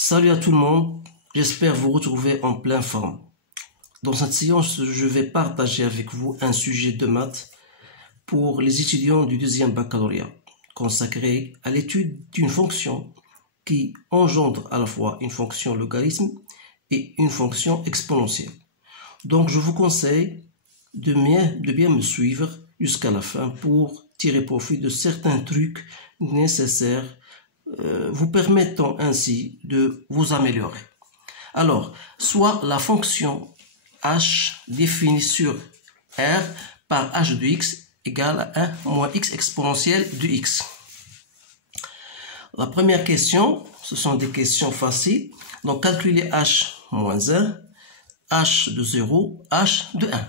Salut à tout le monde, j'espère vous retrouver en pleine forme. Dans cette séance, je vais partager avec vous un sujet de maths pour les étudiants du deuxième baccalauréat, consacré à l'étude d'une fonction qui engendre à la fois une fonction logarithme et une fonction exponentielle. Donc je vous conseille de bien me suivre jusqu'à la fin pour tirer profit de certains trucs nécessaires vous permettant ainsi de vous améliorer. Alors, soit la fonction h définie sur R par h de x égale à 1 moins x exponentielle de x. La première question, ce sont des questions faciles. Donc, calculer h moins 1, h de 0, h de 1.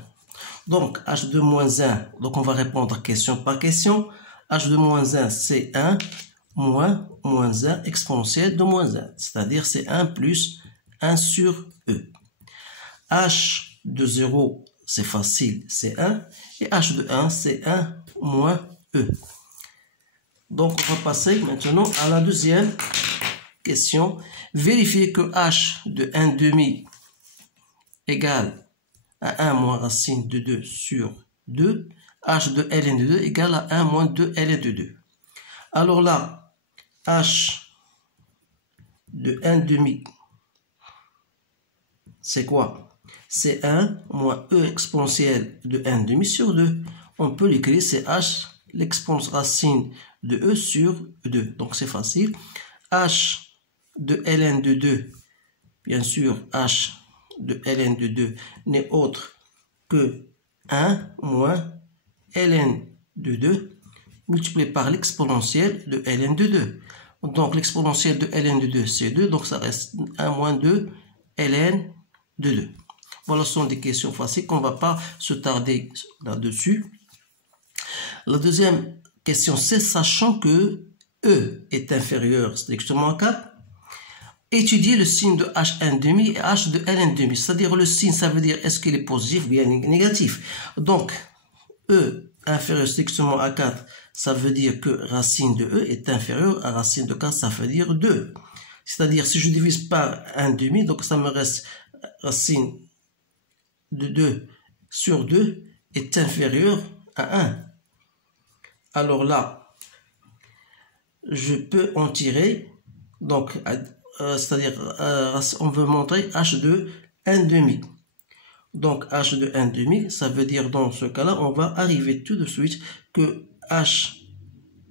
Donc, h de moins 1, donc on va répondre question par question. h de moins 1, c'est 1 moins 1 exponentielle de moins 1, c'est-à-dire c'est 1 plus 1 sur e. h de 0, c'est facile, c'est 1, et h de 1, c'est 1 moins e. Donc, on va passer maintenant à la deuxième question. Vérifier que h de 1 demi égale à 1 moins racine de 2 sur 2, h de ln de 2 égale à 1 moins 2 ln de 2. Alors là, h de 1 demi, c'est quoi? C'est 1 moins e exponentielle de 1 demi sur 2. On peut l'écrire, c'est h l'exponentielle racine de e sur 2. Donc c'est facile. h de ln de 2, bien sûr, h de ln de 2 n'est autre que 1 moins ln de 2 multiplié par l'exponentielle de ln de 2. Donc l'exponentielle de ln de 2, c'est 2, donc ça reste 1 moins 2 ln de 2. Voilà, ce sont des questions faciles qu'on ne va pas se tarder là-dessus. La deuxième question, c'est sachant que E est inférieur strictement à 4, étudier le signe de h1 demi et h de ln demi. C'est-à-dire le signe, ça veut dire est-ce qu'il est positif ou bien négatif. Donc, E inférieur strictement à 4, ça veut dire que racine de E est inférieure à racine de 4, ça veut dire 2. C'est-à-dire, si je divise par 1 demi, donc ça me reste racine de 2 sur 2 est inférieur à 1. Alors là, je peux en tirer, donc, c'est-à-dire, on veut montrer h de 1 demi. Donc, h de 1 demi, ça veut dire dans ce cas-là, on va arriver tout de suite que h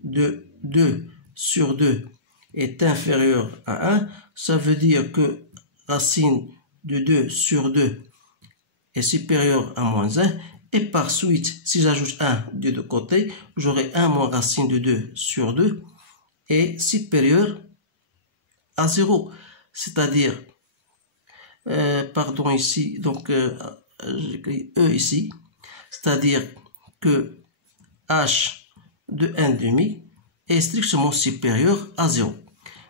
de 2 sur 2 est inférieur à 1. Ça veut dire que racine de 2 sur 2 est supérieur à moins 1. Et par suite, si j'ajoute 1 des deux côtés, j'aurai 1 moins racine de 2 sur 2 est supérieur à 0. C'est-à-dire, pardon ici, donc j'écris E ici, c'est-à-dire que h de 1 demi est strictement supérieur à 0.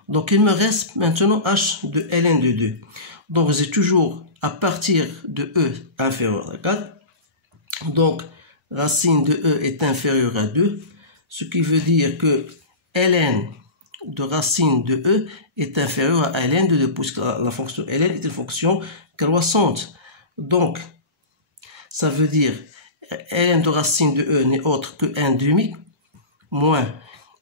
Donc il me reste maintenant h de ln de 2. Donc j'ai toujours à partir de E inférieur à 4. Donc racine de E est inférieure à 2, ce qui veut dire que ln de racine de E est inférieure à ln de 2, puisque la fonction ln est une fonction croissante. Donc, ça veut dire ln de racine de E n'est autre que 1 demi moins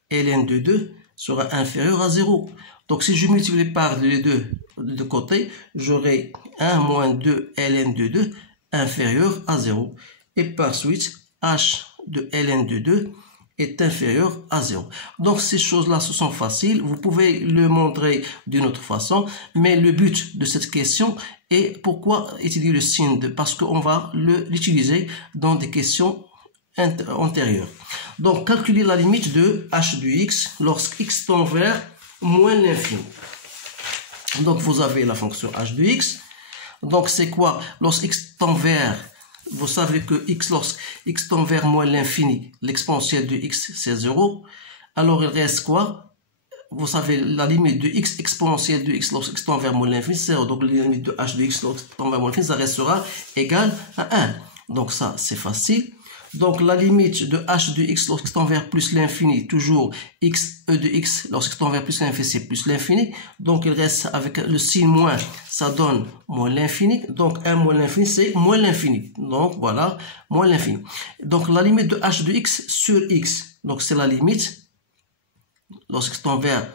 ln de 2 sera inférieur à 0. Donc, si je multiplie par les deux de côté, j'aurai 1 moins 2 ln de 2 inférieur à 0. Et par suite, h de ln de 2 est inférieur à 0. Donc ces choses-là, ce sont faciles. Vous pouvez le montrer d'une autre façon. Mais le but de cette question est pourquoi étudier le signe de... Parce qu'on va l'utiliser dans des questions antérieures. Donc calculer la limite de h de x lorsque x tend vers moins l'infini. Donc vous avez la fonction h de x. Donc c'est quoi? Lorsque x tend vers... Vous savez que x, lorsque x tend vers moins l'infini, l'exponentielle de x, c'est 0. Alors, il reste quoi? Vous savez, la limite de x exponentielle de x lorsque x tend vers moins l'infini, c'est 0. Donc, la limite de h de x lorsque x tend vers moins l'infini, ça restera égal à 1. Donc, ça, c'est facile. Donc la limite de h de x lorsqu'il tend vers plus l'infini, toujours x, e de x lorsqu'il tend vers plus l'infini, c'est plus l'infini. Donc il reste avec le signe moins, ça donne moins l'infini. Donc 1 moins l'infini, c'est moins l'infini. Donc voilà, moins l'infini. Donc la limite de h de x sur x, donc c'est la limite lorsqu'il tend vers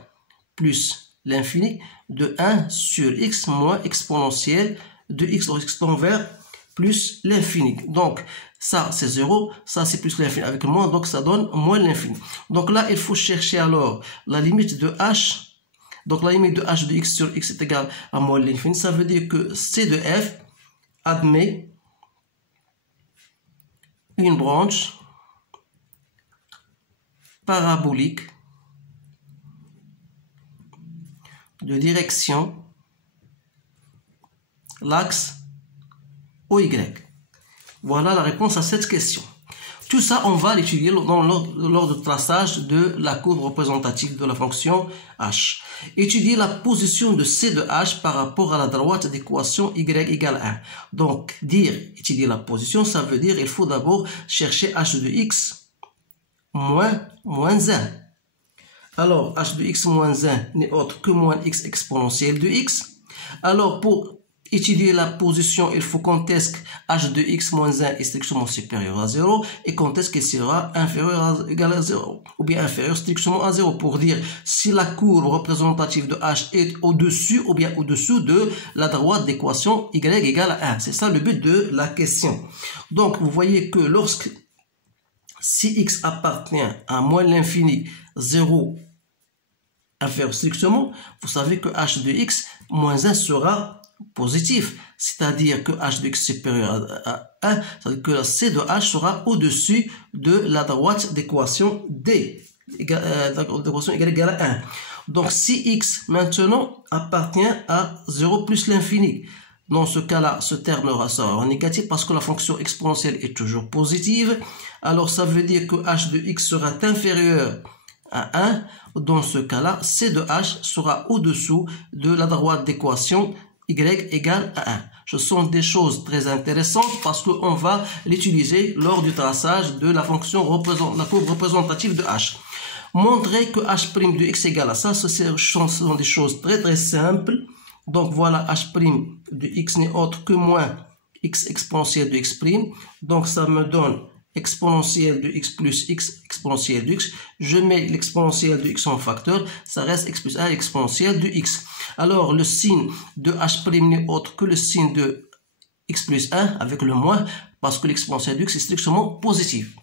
plus l'infini de 1 sur x moins exponentielle de x lorsqu'il tend vers plus l'infini. Donc ça c'est 0, ça c'est plus l'infini avec moins, donc ça donne moins l'infini. Donc là il faut chercher alors la limite de h. Donc la limite de h de x sur x est égale à moins l'infini. Ça veut dire que c de f admet une branche parabolique de direction l'axe OY. Voilà la réponse à cette question. Tout ça, on va l'étudier lors du traçage de la courbe représentative de la fonction h. Étudier la position de c de h par rapport à la droite d'équation y égale 1. Donc, étudier la position, ça veut dire il faut d'abord chercher h de x moins 1. Alors, h de x moins 1 n'est autre que moins x exponentielle de x. Alors, pour étudier la position, il faut qu'on teste h de x moins 1 est strictement supérieur à 0 et qu'on teste qu'il sera inférieur à égal à 0 ou bien inférieur strictement à 0 pour dire si la courbe représentative de h est au-dessus ou bien au-dessous de la droite d'équation y égale à 1. C'est ça le but de la question. Donc, vous voyez que si x appartient à moins l'infini 0 inférieur strictement, vous savez que h de x moins 1 sera positif, c'est-à-dire que h de x supérieur à 1, c'est-à-dire que c de h sera au-dessus de la droite d'équation d, d'équation y égale à 1. Donc si x maintenant appartient à 0 plus l'infini, dans ce cas-là, ce terme sera en négatif parce que la fonction exponentielle est toujours positive. Alors ça veut dire que h de x sera inférieur à 1. Dans ce cas-là, c de h sera au-dessous de la droite d'équation y égale à 1. Ce sont des choses très intéressantes parce qu'on va l'utiliser lors du traçage de la fonction la courbe représentative de h. Montrer que h' de x égale à ça, ce sont des choses très simples. Donc voilà, h' de x n'est autre que moins x exponentielle de x'. Donc ça me donne exponentielle de x plus x exponentielle de x. Je mets l'exponentielle de x en facteur, ça reste x plus 1 exponentielle de x. Alors le signe de h' n'est autre que le signe de x plus 1 avec le moins parce que l'exponentielle de x est strictement positive.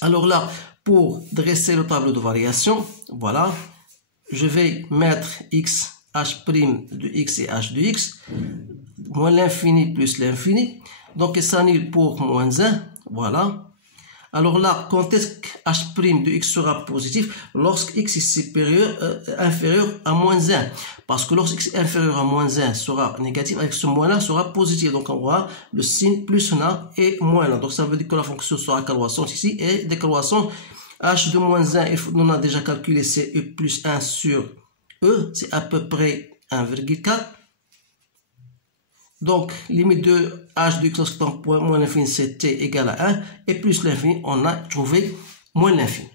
Alors là, pour dresser le tableau de variation, voilà, je vais mettre x, h' de x et h de x, moins l'infini plus l'infini. Donc il s'annule pour moins 1. Voilà. Alors là, quand est-ce que h' de x sera positif? Lorsque x est inférieur à moins 1. Parce que lorsque x est inférieur à moins 1 sera négatif, avec ce moins-là sera positif. Donc on voit le signe plus là et moins là. Donc ça veut dire que la fonction sera croissante ici et décroissante. H de moins 1, on a déjà calculé, c'est e plus 1 sur e, c'est à peu près 1,4. Donc, limite de h de x lorsque moins l'infini, c'est t égale à 1. Et plus l'infini, on a trouvé moins l'infini.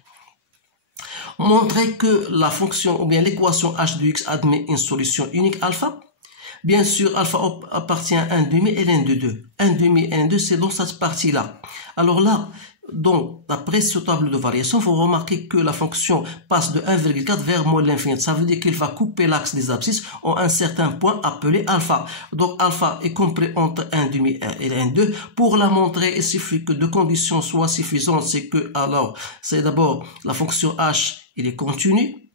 Montrer que la fonction ou bien l'équation h de x admet une solution unique alpha. Bien sûr, alpha appartient à 1 demi et ln de 2. 1 demi et ln de 2, c'est dans cette partie-là. Alors là, donc, d'après ce tableau de variation, il faut remarquer que la fonction passe de 1,4 vers moins l'infini. Ça veut dire qu'il va couper l'axe des abscisses en un certain point appelé alpha. Donc, alpha est compris entre 1 demi et 1 2. Pour la montrer, il suffit que deux conditions soient suffisantes. C'est que, alors, c'est d'abord la fonction h, il est continu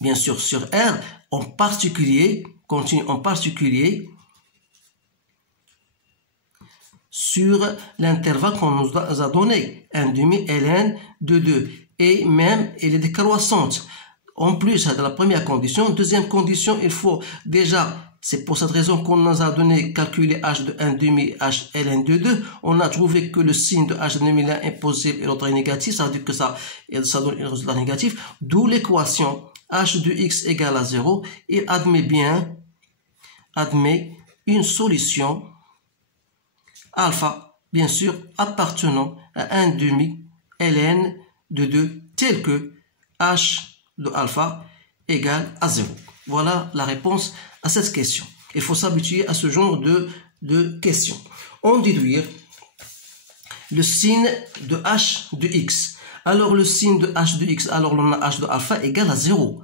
bien sûr, sur R, en particulier, continue en particulier, sur l'intervalle qu'on nous a donné, 1 demi ln de 2. Et même, elle est décroissante. En plus de la première condition, deuxième condition, il faut déjà, c'est pour cette raison qu'on nous a donné calculer h de 1 demi h ln de 2. On a trouvé que le signe de h de demi l'un est positif et l'autre est négatif. Ça veut dire que ça donne un résultat négatif. D'où l'équation h de x égale à 0. Et admet une solution alpha, bien sûr, appartenant à un demi ln de 2 tel que h de alpha égale à 0. Voilà la réponse à cette question. Il faut s'habituer à ce genre de questions. On déduire le signe de h de x. Alors le signe de h de x, alors on a h de alpha égale à 0.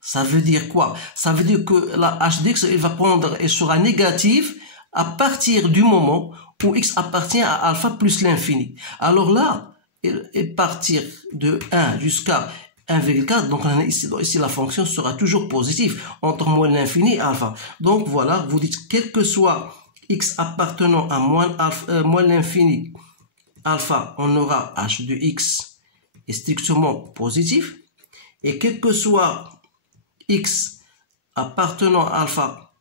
Ça veut dire quoi? Ça veut dire que la h de x, il va prendre et sera négative à partir du moment où x appartient à alpha plus l'infini. Alors là, et partir de 1 jusqu'à 1,4, donc ici la fonction sera toujours positive entre moins l'infini et alpha. Donc voilà, vous dites quel que soit x appartenant à moins l'infini alpha, on aura h de x est strictement positif, et quel que soit x appartenant à alpha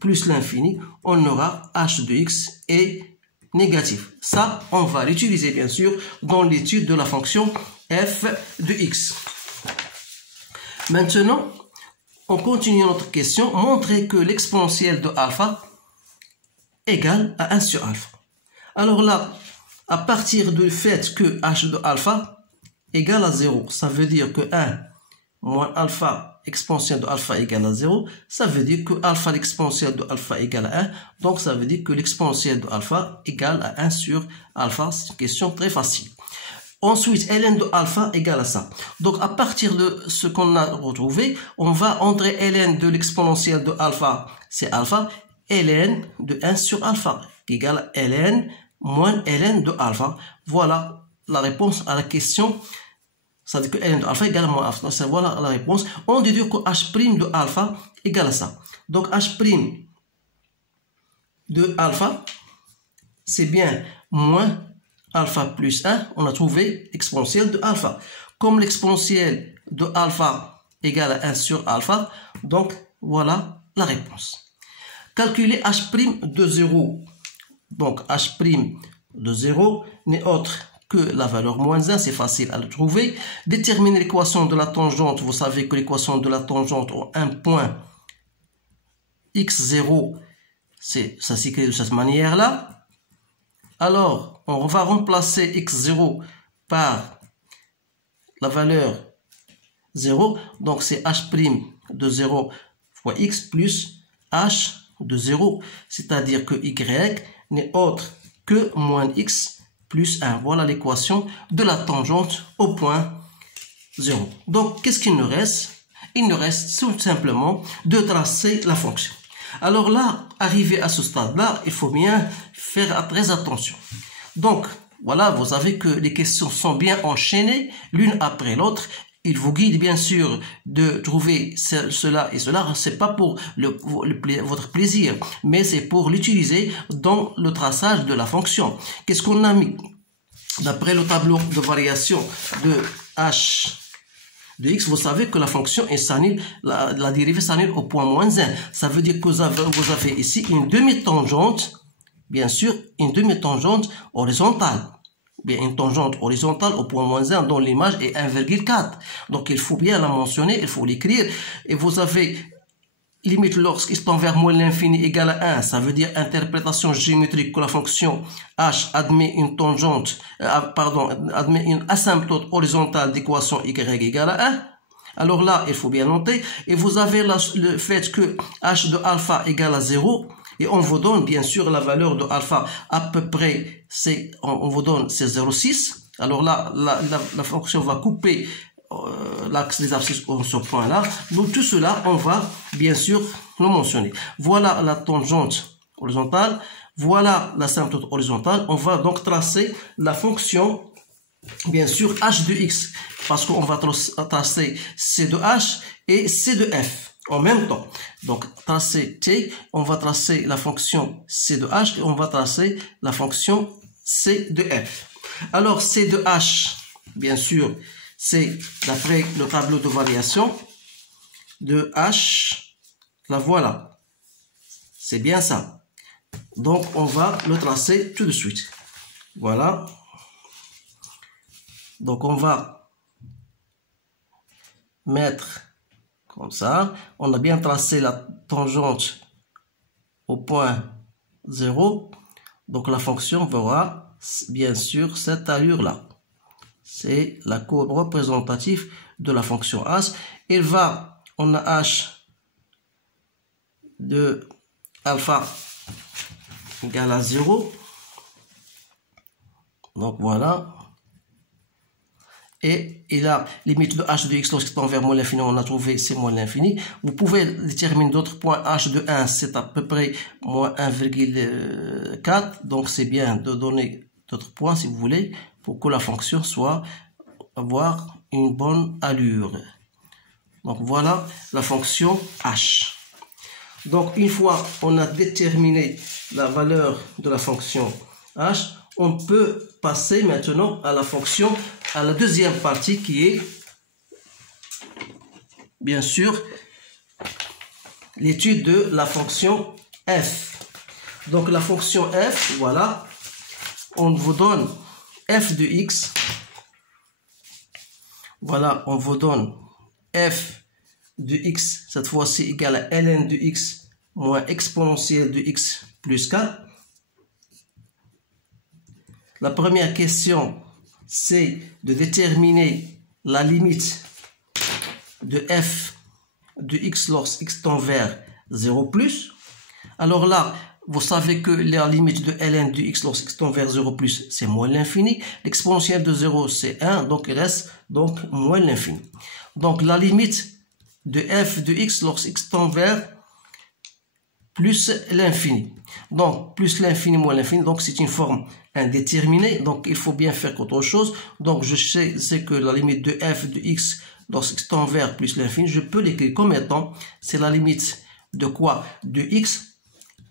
plus l'infini, on aura h de x est négatif. Ça, on va l'utiliser bien sûr dans l'étude de la fonction f de x. Maintenant, on continue notre question. Montrer que l'exponentielle de alpha égale à 1 sur alpha. Alors là, à partir du fait que h de alpha égale à 0, ça veut dire que 1 moins alpha exponentielle de alpha égale à 0, ça veut dire que alpha l'exponentielle de alpha égale à 1, donc ça veut dire que l'exponentielle de alpha égale à 1 sur alpha. C'est une question très facile. Ensuite, ln de alpha égale à ça. Donc à partir de ce qu'on a retrouvé, on va entrer ln de l'exponentielle de alpha, c'est alpha, ln de 1 sur alpha égale à ln moins ln de alpha. Voilà la réponse à la question. Ça veut dire que ln de alpha égale à moins alpha. Donc voilà la réponse. On déduit que h' de alpha égale à ça. Donc h' de alpha, c'est bien moins alpha plus 1. On a trouvé l'exponentielle de alpha. Comme l'exponentielle de alpha égale à 1 sur alpha, donc voilà la réponse. Calculer h' de 0. Donc h' de 0 n'est autre que la valeur moins 1, c'est facile à le trouver. Déterminer l'équation de la tangente. Vous savez que l'équation de la tangente a un point x0, ça s'écrit de cette manière-là. Alors, on va remplacer x0 par la valeur 0. Donc, c'est h' de 0 fois x plus h de 0. C'est-à-dire que y n'est autre que moins x plus 1. Voilà l'équation de la tangente au point 0. Donc, qu'est-ce qu'il nous reste? Il nous reste tout simplement de tracer la fonction. Alors là, arrivé à ce stade-là, il faut bien faire très attention. Donc, voilà, vous savez que les questions sont bien enchaînées, l'une après l'autre. Il vous guide bien sûr de trouver cela et cela. C'est pas pour votre plaisir, mais c'est pour l'utiliser dans le traçage de la fonction. Qu'est-ce qu'on a mis? D'après le tableau de variation de h de x, vous savez que la fonction est s'annule, la dérivée s'annule au point moins 1. Ça veut dire que vous avez ici une demi-tangente, bien sûr, une demi-tangente horizontale. Bien, une tangente horizontale au point moins 1 dont l'image est 1,4. Donc, il faut bien la mentionner, il faut l'écrire. Et vous avez limite lorsqu'il tend vers moins l'infini égale à 1. Ça veut dire interprétation géométrique que la fonction h admet une tangente, admet une asymptote horizontale d'équation y égale à 1. Alors là, il faut bien noter. Et vous avez le fait que h de alpha égale à 0. Et on vous donne bien sûr la valeur de alpha à peu près, on vous donne c'est 0,6. Alors là, la fonction va couper l'axe des abscisses sur ce point-là. Donc tout cela, on va bien sûr le mentionner. Voilà la tangente horizontale. Voilà la symptote horizontale. On va donc tracer la fonction, bien sûr, h de x. Parce qu'on va tracer c de h et c de f. En même temps, donc tracer t, on va tracer la fonction c de h et on va tracer la fonction c de f. Alors c de h, bien sûr, c'est d'après le tableau de variation de h, la voilà. C'est bien ça. Donc on va le tracer tout de suite. Voilà. Donc on va mettre comme ça, on a bien tracé la tangente au point 0. Donc la fonction verra bien sûr cette allure-là. C'est la courbe représentative de la fonction h. On a h de alpha égale à 0. Donc voilà. Et la limite de h de x lorsqu'il tend vers moins l'infini, on a trouvé c'est moins l'infini. Vous pouvez déterminer d'autres points. H de 1, c'est à peu près moins 1,4. Donc c'est bien de donner d'autres points si vous voulez pour que la fonction soit avoir une bonne allure. Donc voilà la fonction h. Donc une fois on a déterminé la valeur de la fonction h, on peut passer maintenant à la deuxième partie qui est bien sûr l'étude de la fonction f. Donc la fonction f, voilà, on vous donne f de x. Voilà, on vous donne f de x, cette fois-ci égale à ln de x moins exponentielle de x plus 4. La première question, c'est de déterminer la limite de f de x lorsque tend vers 0 plus. Alors là, vous savez que la limite de ln de x lorsque tend vers 0 plus, c'est moins l'infini. L'exponentielle de 0, c'est 1, donc il reste donc moins l'infini. Donc la limite de f de x lorsque tend vers plus l'infini. Donc plus l'infini moins l'infini, donc c'est une forme indéterminée. Donc il faut bien faire autre chose. Donc je sais que la limite de f de x lorsque tend vers plus l'infini, je peux l'écrire comme étant, c'est la limite de quoi? De x,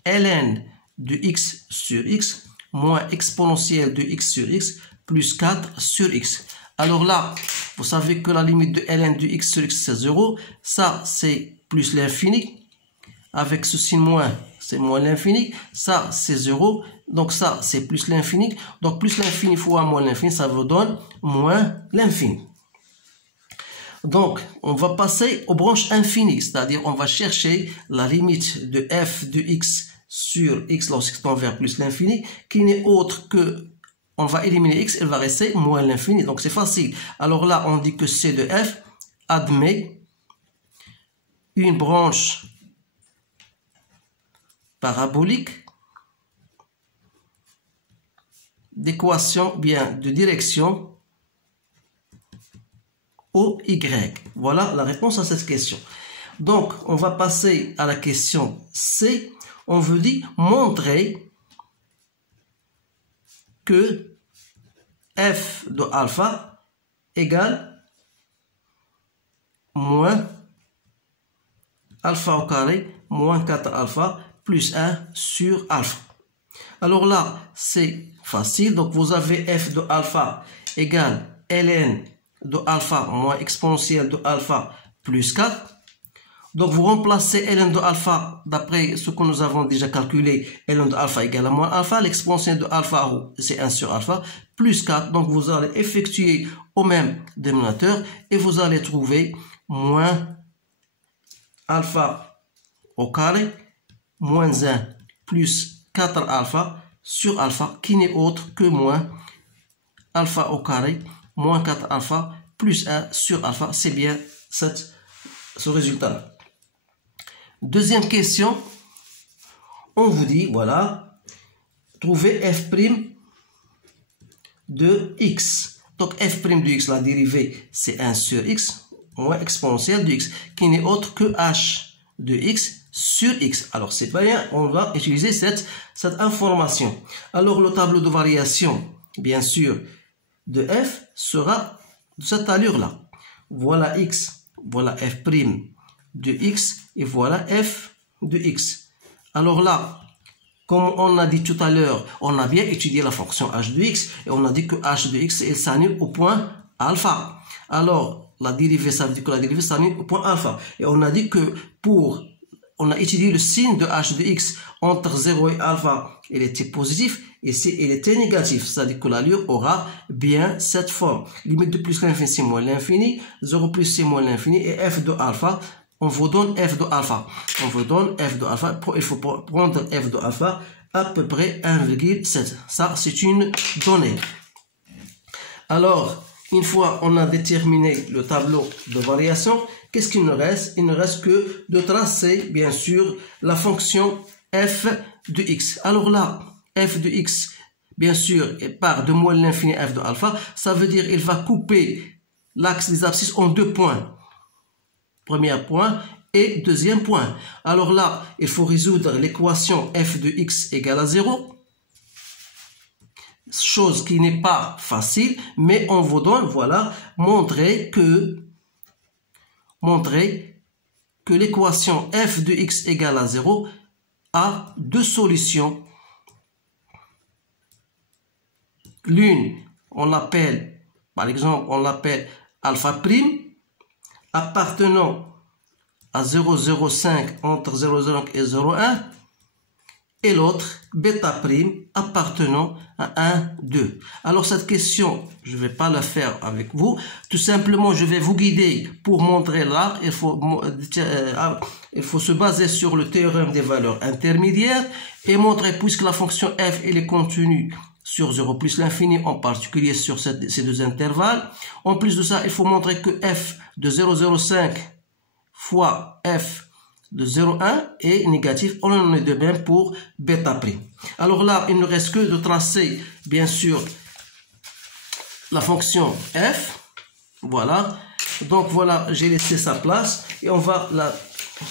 ln de x sur x moins exponentielle de x sur x plus 4 sur x. Alors là, vous savez que la limite de ln de x sur x c'est 0. Ça, c'est plus l'infini. Avec ceci moins, c'est moins l'infini. Ça, c'est 0. Donc ça, c'est plus l'infini. Donc plus l'infini fois moins l'infini, ça vous donne moins l'infini. Donc, on va passer aux branches infinies. C'est-à-dire, on va chercher la limite de f de x sur x lorsqu'il tend vers plus l'infini, qui n'est autre que, on va éliminer x, elle va rester moins l'infini. Donc c'est facile. Alors là, on dit que c de f admet une branche parabolique d'équation, bien de direction OY. Voilà la réponse à cette question. Donc, on va passer à la question C. On veut dire montrer que f de alpha égale moins alpha au carré moins 4 alpha plus 1 sur alpha. Alors là, c'est facile. Donc, vous avez f de alpha égale ln de alpha moins exponentielle de alpha plus 4. Donc, vous remplacez ln de alpha d'après ce que nous avons déjà calculé. Ln de alpha égale à moins alpha. L'exponentielle de alpha, c'est 1 sur alpha, plus 4. Donc, vous allez effectuer au même dénominateur et vous allez trouver moins alpha au carré, moins 1 plus 4 alpha sur alpha, qui n'est autre que moins alpha au carré, moins 4 alpha, plus 1 sur alpha. C'est bien ce résultat-là. Deuxième question, on vous dit, voilà, trouver f' de x. Donc f' de x, la dérivée, c'est 1 sur x, moins exponentielle de x, qui n'est autre que h de x sur x. Alors c'est bien, on va utiliser cette information. Alors le tableau de variation, bien sûr, de f sera de cette allure-là. Voilà x, voilà f' de x et voilà f de x. Alors là, comme on a dit tout à l'heure, on a bien étudié la fonction h de x et on a dit que h de x, elle s'annule au point alpha. Alors, la dérivée, ça veut dire que la dérivée s'annule au point alpha. Et on a dit que on a étudié le signe de h de x entre 0 et alpha, il était positif, et si il était négatif, c'est-à-dire que l'allure aura bien cette forme. Limite de plus l'infini, c'est moins l'infini, 0 plus c'est moins l'infini, et f de alpha, on vous donne f de alpha. On vous donne f de alpha, il faut prendre f de alpha à peu près 1,7. Ça, c'est une donnée. Alors, une fois on a déterminé le tableau de variation, qu'est-ce qu'il nous reste? Il ne reste que de tracer, bien sûr, la fonction f de x. Alors là, f de x, bien sûr, part de moins l'infini f de alpha. Ça veut dire qu'il va couper l'axe des abscisses en deux points. Premier point et deuxième point. Alors là, il faut résoudre l'équation f de x égale à 0. Chose qui n'est pas facile, mais on vous donne, voilà, montrer que l'équation f de x égale à 0 a deux solutions. L'une, on l'appelle, par exemple, on l'appelle alpha prime, appartenant à 0,05 entre 0,05 et 0,1, et l'autre bêta prime appartenant à 1, 2. Alors cette question, je ne vais pas la faire avec vous. Tout simplement, je vais vous guider pour montrer là. Il faut se baser sur le théorème des valeurs intermédiaires et montrer, puisque la fonction f elle est contenue sur 0 plus l'infini, en particulier sur ces deux intervalles. En plus de ça, il faut montrer que f de 0,05 fois f de 0,1 est négatif. On en est de même pour bêta prime. Alors là, il ne reste que de tracer, bien sûr, la fonction f. Voilà. Donc voilà, j'ai laissé sa place et on va la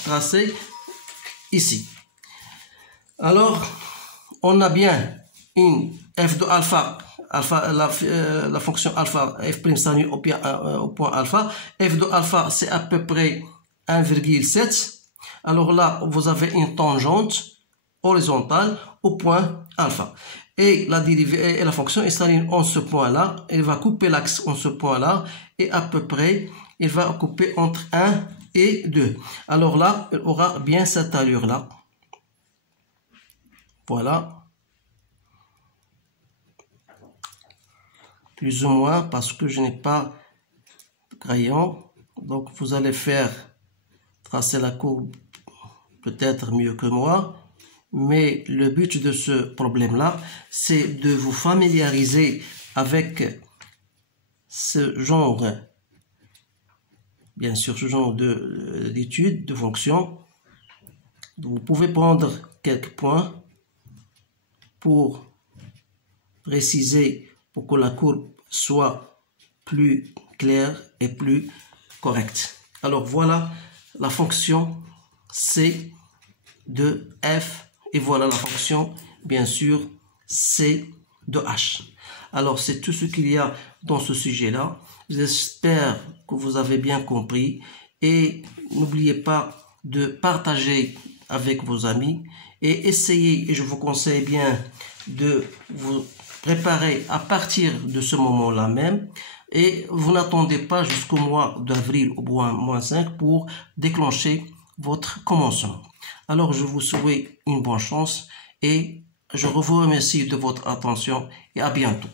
tracer ici. Alors, on a bien une f de alpha, la fonction alpha, f prime s'annule au point alpha. F de alpha, c'est à peu près 1,7. Alors là, vous avez une tangente horizontale au point alpha. Et la fonction est s'aligne en ce point-là. Elle va couper l'axe en ce point-là. Et à peu près, il va couper entre 1 et 2. Alors là, il aura bien cette allure-là. Voilà. Plus ou moins, parce que je n'ai pas de crayon. Donc, vous allez tracer la courbe peut-être mieux que moi, mais le but de ce problème-là, c'est de vous familiariser avec ce genre, bien sûr, ce genre d'études, de fonctions. Vous pouvez prendre quelques points pour préciser, pour que la courbe soit plus claire et plus correcte. Alors voilà la fonction C de f et voilà la fonction, bien sûr, C de h. Alors c'est tout ce qu'il y a dans ce sujet-là. J'espère que vous avez bien compris et n'oubliez pas de partager avec vos amis et essayez, et je vous conseille bien de vous préparer à partir de ce moment-là même. Et vous n'attendez pas jusqu'au mois d'avril au moins 5 pour déclencher votre commencement. Alors je vous souhaite une bonne chance et je vous remercie de votre attention et à bientôt.